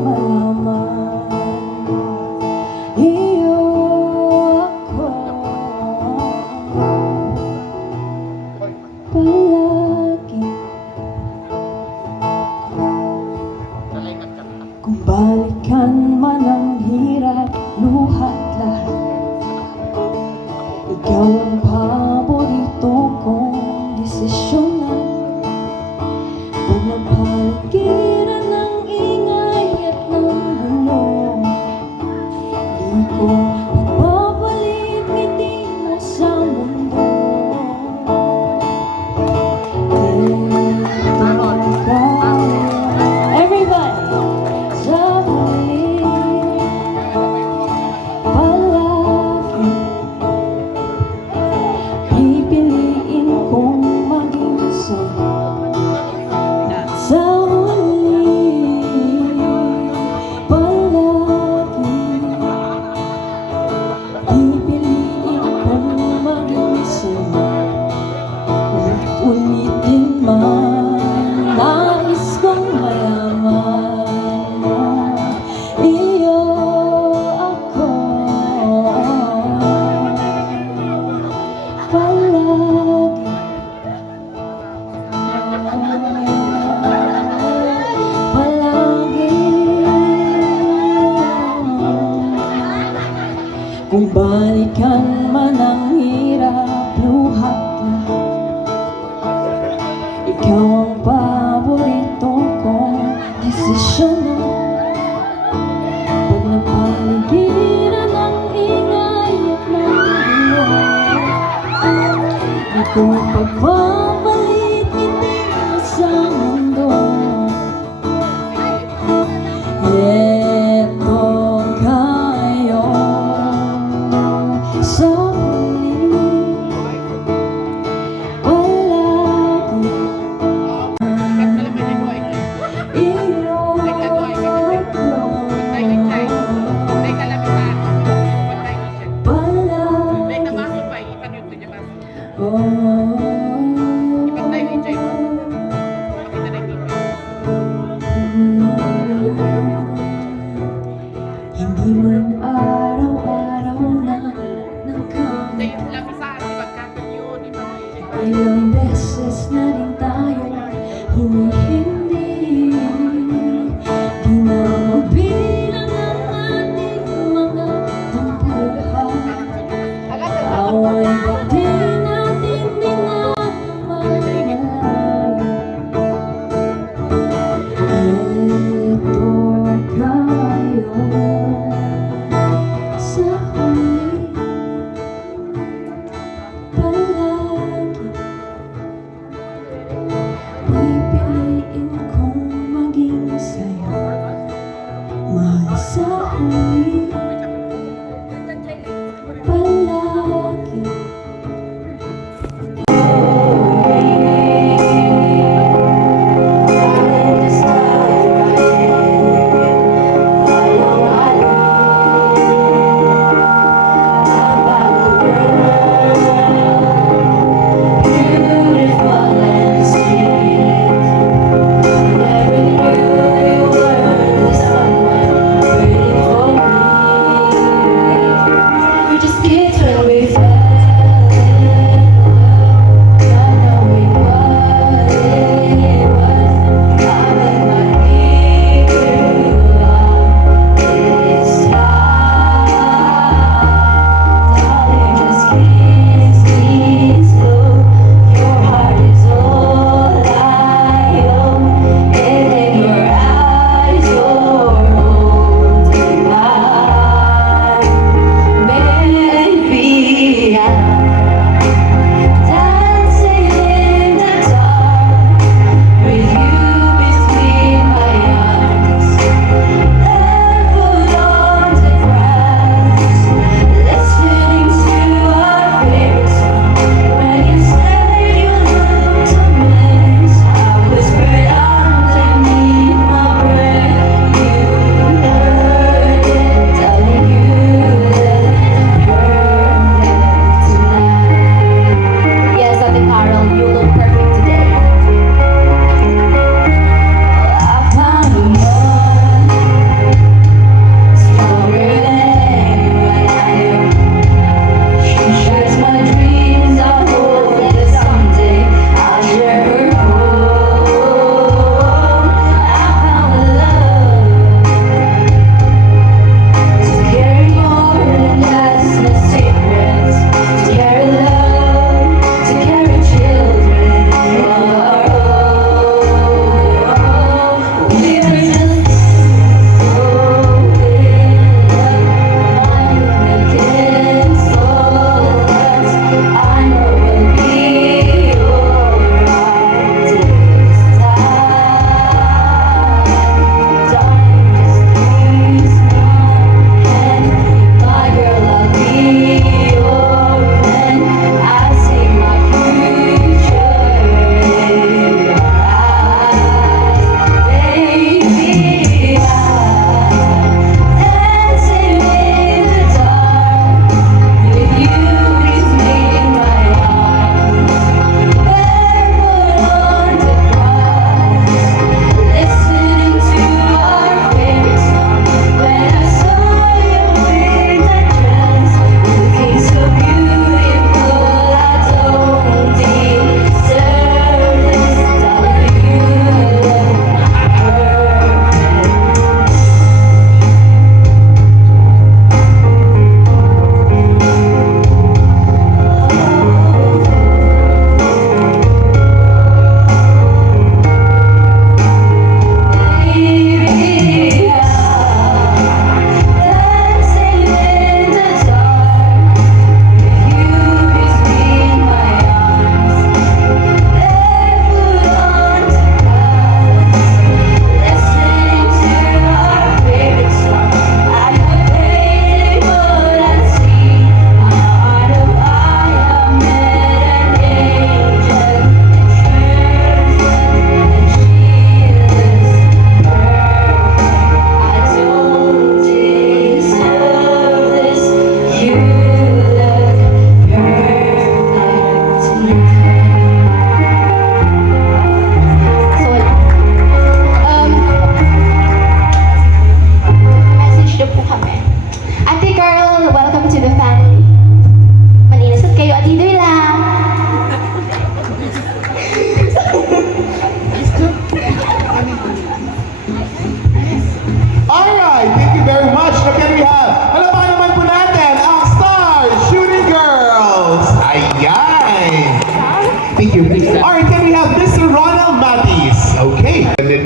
malaman iyo ako palagi. Kung balikan man ang hirap, luhat lahat, ikaw ang paborito kong desisyonan. Pag nagpaligiran ng ingay at ng gulo, di ko mapapalit ngiti mo sa mundo. Everybody, sa huli, palagi pipiliin kong maging sa'yo. Sa huli, palagi pipiliin kong maging sa'yo. Ulit-ulitin man, nais kong malaman mo, iyo ako palagi. Kung balikan man ang hirap, luhat lahat, ikaw ang paborito kong desisyonan. Pag napaligiran ang ingay at ng gulo, di ko pagpapalit ngiti mo sa mundo. Eto kayo sa huli, palagi iyo ako hindi man araw-araw na nagkamali, ilang beses na rin tayo hinihindi. Di na mabilang ang ating mga tampuhan, away ba't di natin dinamalayan? Eto kayo sa huli, palagi pipiliin kong maging sa'yo. Mahal sa huli, palagi.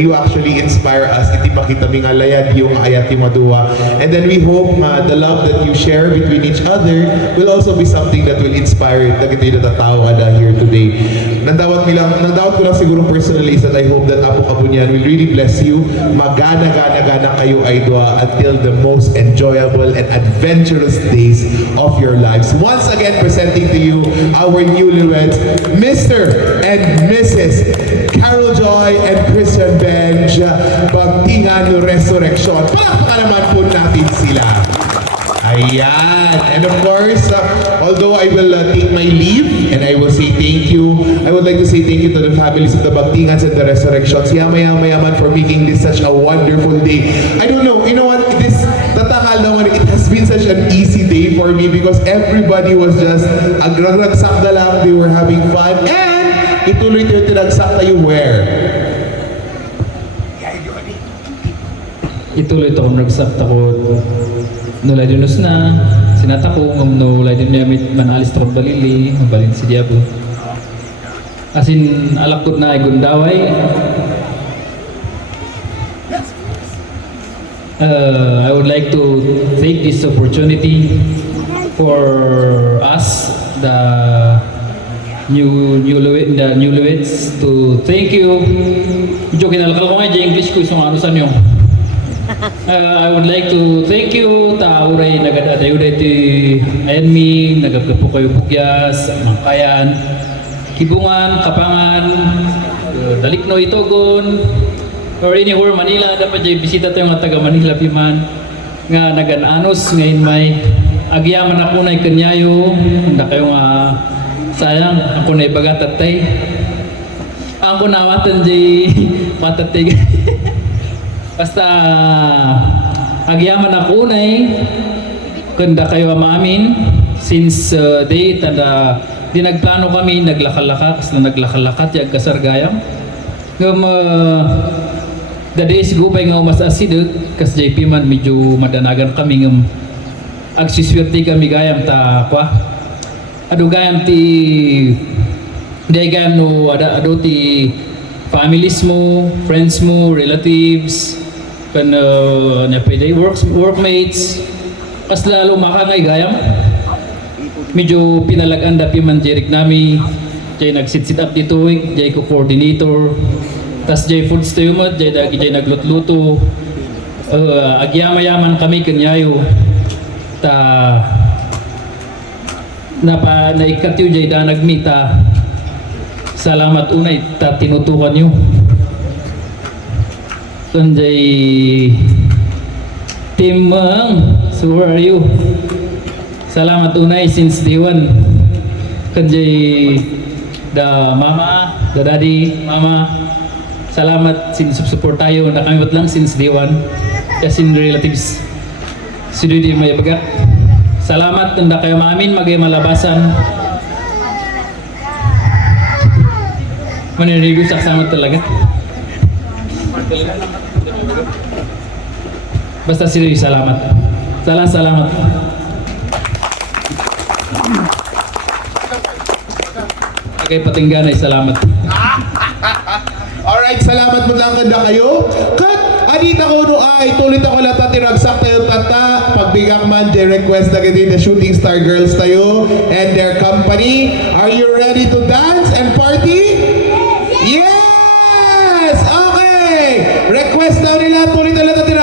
you actually inspire us. Iti makita mi nga layad yung ayat ti madua. And then we hope the love that you share between each other will also be something that will inspire dagiti natatao kada here today. Nandawat ko lang siguro personally is that I hope that Apo Kabunyan will really bless you. Magana kayo ay dua until the most enjoyable and adventurous days of your lives. Once again, presenting to you our newlyweds, Mr. and Mrs. Carol Joy and Christian Benj Bagtingan Resurrection. Palakpakan naman po natin sila. Ayan. And of course, although I will take my leave and I will say thank you, I would like to say thank you to the families of the Bagtingans and the Resurrections. Yaman for making this such a wonderful day. I don't know, you know what, tatakal naman, it has been such an easy day for me because everybody was just, agragsak na lang, they were having fun, and ituloy tayo tinagsak tayo where? Ituloy ito kung nagsakta ko nulay dunus na sinata ko nulay din niya manalis takot balili balin si Diablo asin alakot na ay gundaway I would like to take this opportunity for us the newlyweds to thank you. Medyo kinalakal ko nga dyan English ko isang ano sa nyo. I would like to thank you ta uray nagadaday uray ti ayan mi nagagapo kayo bugyas mangkayan kibungan kapangan dalikno itogon or anywhere Manila dapat jay bisita tayo nga taga Manila piman nga nagananos ngayon may agyaman ako na kanyayo handa kayo nga sayang ako na ibagatatay ako nawatan jay matatay basta agyaman ako na kanda kayo maamin since date and di nagplano kami naglakalaka kasi naglakalakat yung kasargayang the days go by nga mas asidog kasi JP man medyo madanagan kami ng agsiswerte kami gayam ta kwa ado gayam ti gayam no ado ti families mo, friends mo, relatives kan napay workmates pas lalo makangay gayam medyo pinalagan dapi man jerik nami jay nagsit-sit up dito jay ko coordinator tas jay food stew mo jay naglutluto agyamayaman kami kanyayo ta naikatyo jay da nagmita salamat unay ta tinutukan nyo Sanjay Timang, so where are you? Salamat unay since day one. Kanjay the mama, the daddy, mama. Salamat since support tayo nakamit lang since day one. Kasi relatives. Sududi may bagat. Salamat tanda kayo maamin magay malabasan. Manirigo sa kasama talaga. Basta sila salamat. Salamat. Okay, patingganay, salamat. Alright, salamat mo lang ganda kayo. Kat, adita ko no ay, tulit ako lang tatiragsak tayo tata. Pagbigak man, they request na ganyan the Shooting Star Girls tayo and their company. Are you ready to dance and party? Yes! Okay! Request daw nila, tulit na lang tatiragsak.